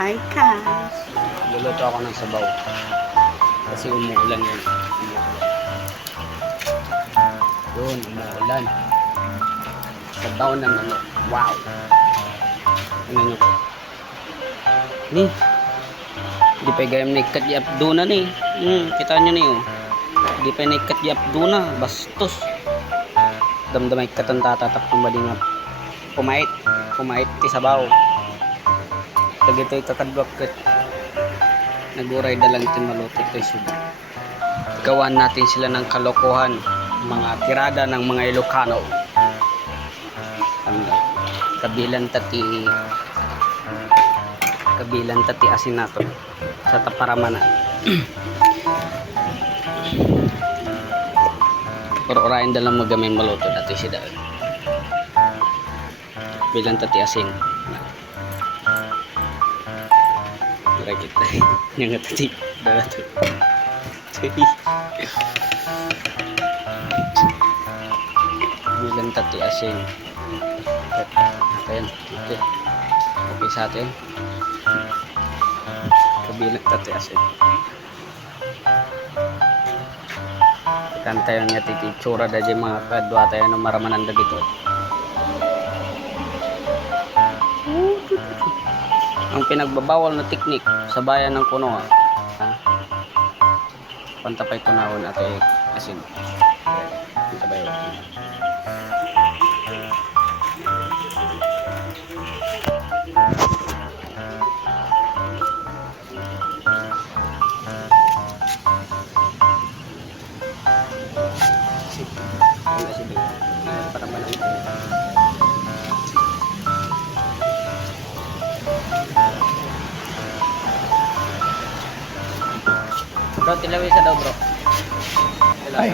Hi, Cash. Luluto ako ng sabaw. Kasi umuulan yun. Yun, umuulan. Sabaw ng ano. Wow. Ano nyo? Ni. Di pa gayam na ikat di abduna ni. Kita nyo ni oh. Di pa na ikat di abduna. Bastos. Damdamay katang tatatak ng balingap. Pumait ti sabaw. Kagito'y kakadwak kat. Naguray dalang timaluto ito'y subo. Gawan natin sila ng kalokohan. Mga tirada ng mga Ilocano. Kabilan tati asinato sa taparamanan. Orain dalang magamay maluto dati si Dal. Bilang tati asin. Rakit na yang tadi darah tuh bilang tati asin ayan oke sa atin kabilang tati asin kan tayo nga tititsura dahil mga kadwa tayo ng maramanan dagito. Ang pinagbabawal na teknik sa bayan ng Puno pantapay tunawon at asin pantapay para malang bro, tilawin sa daw bro. Ay.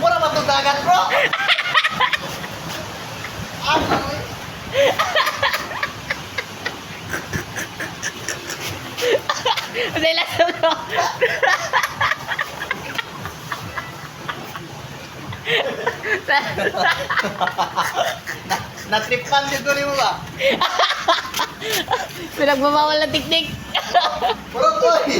Mura ba itong dagat bro? Udah langsung bro. Natripan dito rin mo ba? Pinagbabawal na teknik. Bro, boy!